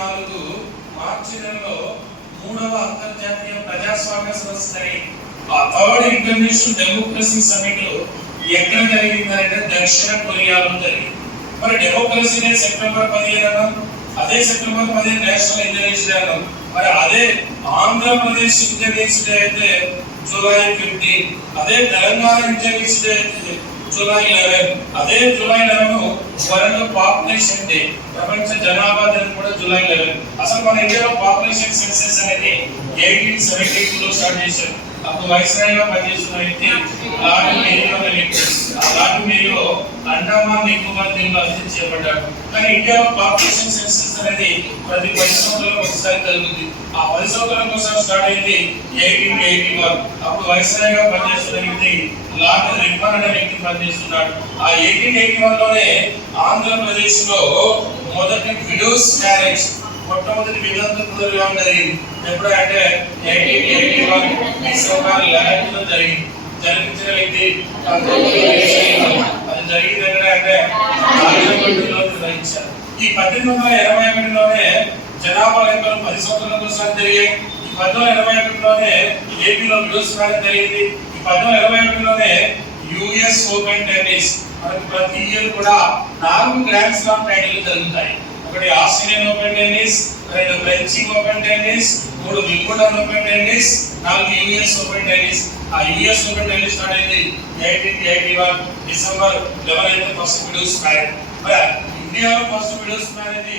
2024 మార్చి నెలలో 3వ అంతర్జాతీయ ప్రజాస్వామ్య సదస్సు జరిగింది. ఆ థర్డ్ ఇంటర్నేషనల్ డెమోక్రసీ సమిట్ ఎక్కడ జరిగిందంటే దక్షిణ కొరియాలో జరిగింది. మరి డెమోక్రసీనే సెప్టెంబర్ 15 అదే సెప్టెంబర్ 15 నేషనల్ ఇంజనీర్స్ డే అన్నాం. మరి అదే ఆంధ్రప్రదేశ్ ఇంజనీర్స్ డే అయితే జూలై 15, అదే తెలంగాణ ఇంజనీర్స్ డే అయితే జూలై 11, అదే జూలై 11 వరల్డ్ పాపులేషన్ డే, ప్రపంచ జనాభా దినం కూడా జూలై 11. అసలు మన ఇండియాలో పాపులేషన్ సెన్సస్ అనేది 1872 లో స్టార్ట్ చేశారు. అప్పుడు వైస్రాయ్గా పనిచేస్తున్న వ్యక్తి అలాంటి మీరు అండమాన్ నికోబార్ దీనిలో అభివృద్ధి చేపట్టాడు. కానీ ఇండియాలో పాపులేషన్ సెన్సస్ అనేది ప్రతి 10 సంవత్సరాలకు ఒకసారి జరుగుతుంది. ఆ 10 సంవత్సరాలకు ఒకసారి స్టార్ట్ అయింది 1881. అప్పుడు వైస్రాయ్గా పనిచేస్తున్న వ్యక్తి లార్డ్ రిప్పన్ అనే వ్యక్తి పనిచేస్తున్నాడు. ఆ 1881 లోనే ఆంధ్రప్రదేశ్ లో మొదటి విడోస్ మ్యారేజ్, మొట్టమొదటి వితంతు పునర్వివాహం జరిగింది. ఎప్పుడంటే 1881 డిసెంబర్ 11 లో జరిగింది. జరిపించిన వ్యక్తి అది జరిగింది ఎక్కడంటే రాజమండ్రిలో నిర్వహించారు. ఈ 1881లోనే జనాభా లెక్కలు 10 సంవత్సరాలకు ఒకసారి జరిగాయి. ఈ 1881లోనే ఏపీలో విడోస్ మ్యారేజ్ జరిగింది. ఈ 1881లోనే యుఎస్ ఓపెన్ టెన్నిస్, మనకు ప్రతి ఇయర్ కూడా 4 గ్రాండ్ స్లామ్ టైటిల్ జరుగుతాయి. ఒకటి Australian open tennis, 2 French open tennis, 3 Wimbledon open tennis, 4 US open tennis. ఆ యుఎస్ ఓపెన్ టెన్నిస్ స్టార్ట్ అయింది 1881 డిసెంబర్ 11 ఫస్ట్ విడోస్ మ్యారేజ్. మరి ఇండియాలో ఫస్ట్ విడోస్ మ్యారేజ్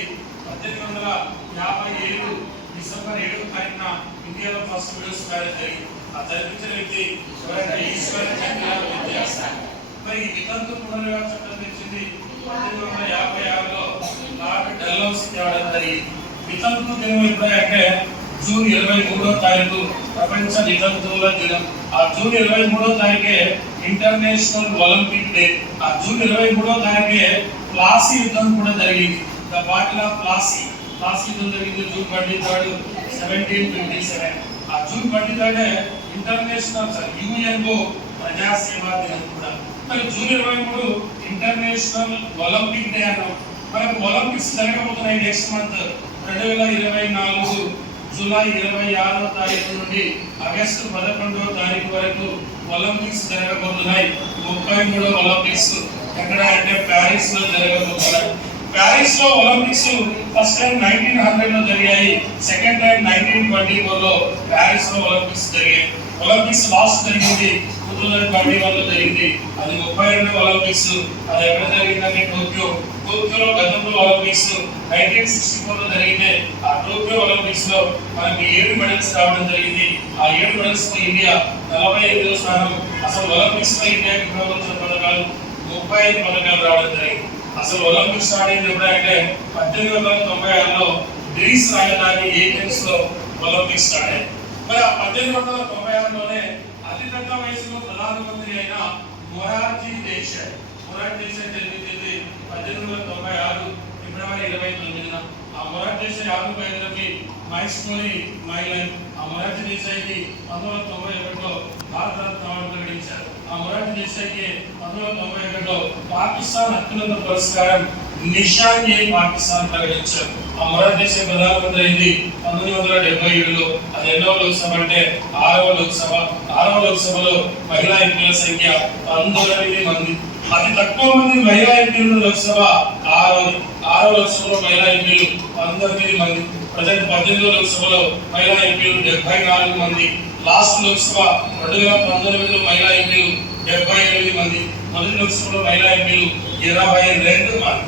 1857 డిసెంబర్ 7వ తారీఖున ఇండియాలో ఫస్ట్ విడోస్ మ్యారేజ్ జరిగింది. ఆ జరిపించిన వ్యక్తి ఎవరైనా ఈశ్వర చంద్ర విద్యాసాగర్. మరి ఈ వితంతు పునర్వివాహ చట్టం తెచ్చింది 1856లో లార్డ్ డల్హౌసీ తేవడం జరిగింది. వితంతు దినం ఎప్పుడంటే జూన్ 23వ తారీఖు ప్రపంచ వితంతువుల దినం. ఆ జూన్ 23వ తారీఖే ఇంటర్నేషనల్ ఒలింపిక్ డే. ఆ జూన్ 23వ తారీఖే ప్లాసీ యుద్ధం కూడా జరిగింది. ద బాటిల్ ఆఫ్ ప్లాసీ యుద్ధం జరిగింది జూన్ 23, 1757. ఆ జూన్ 23 ఇంటర్నేషనల్ యుఎన్ఓ ప్రజాసేవా దినం కూడా. మరి జూన్ 23 ఇంటర్నేషనల్ ఒలింపిక్ డే అన్నాం. మనకు ఒలింపిక్స్ జరగబోతున్నాయి నెక్స్ట్ మంత్ 2024 జూలై 26వ తారీఖు నుండి ఆగస్టు 11వ తారీఖు వరకు ఒలింపిక్స్ జరగబోతున్నాయి. 33వ ఒలింపిక్స్ ఎక్కడ అంటే ప్యారిస్ లో జరగబోతున్నాయి. ప్యారిస్ లో ఒలింపిక్స్ ఫస్ట్ టైం 1900 లో జరిగాయి. సెకండ్ టైం 1924 లో ప్యారిస్ లో ఒలింపిక్స్ జరిగాయి. ఒలింపిక్స్ లాస్ట్ జరిగింది 2021 లో జరిగింది. అది 32వ ఒలింపిక్స్. అది ఎక్కడ జరిగిందంటే టోక్యోలో గతంలో ఒలింపిక్స్ 1964 లో జరిగితే ఆ టోక్యో ఒలింపిక్స్ లో మనకి 7 మెడల్స్ రావడం జరిగింది. ఆ 7 మెడల్స్ తో ఇండియా 45వ స్థానం. అసలు ఒలింపిక్స్ లో ఇండియాకి ప్రభుత్వ పథకాలు 35 పథకాలు రావడం జరిగింది. అసలు ఒలింపిక్స్ స్టార్ట్ అయింది ఎప్పుడంటే 1896లో గ్రీస్ రాజధాని ఏథెన్స్ లో ఒలింపిక్స్ స్టార్ట్ అయ్యింది. మరి ఆ 1896లోనే అతి పెద్ద వయసులో ప్రధానమంత్రి అయిన మొరార్జీ దేశాయ్ జన్మించింది 1896 ఫిబ్రవరి 29న. ఆ మొరార్జీ దేశాయ్ ఆత్మహత్యకి మైస్మోరి మైలైన్. ఆ మొరార్జీ దేశాయ్కి 1991లో భారతరత్న అవార్డు ప్రకటించారు. ఆ మొరార్జీ దేశాయ్కి 1991లో పాకిస్తాన్ అత్యున్నత పురస్కారం నిషాన్-ఏ-పాకిస్తాన్ ప్రకటించారు. ఆ మొరార్జీ దేశాయ్ ప్రధానమంత్రి అయింది 1977లో. అది ఎన్నో లోక్సభ అంటే 6వ లోక్సభ. 6వ లోక్సభలో మహిళా ఎంపీల సంఖ్య 19 మంది. అతి తక్కువ మంది మహిళా ఎంపీలు లోక్సభ 6వ లోక్సభలో మహిళా ఎంపీలు 19 మంది. ప్రజెంట్ 18వ లోక్సభలో మహిళా ఎంపీలు 74 మంది. లాస్ట్ లోక్సభ 2019లో మహిళా ఎంపీలు 78 మంది. మొదటి లోక్సభలో మహిళా ఎంపీలు 22 మంది.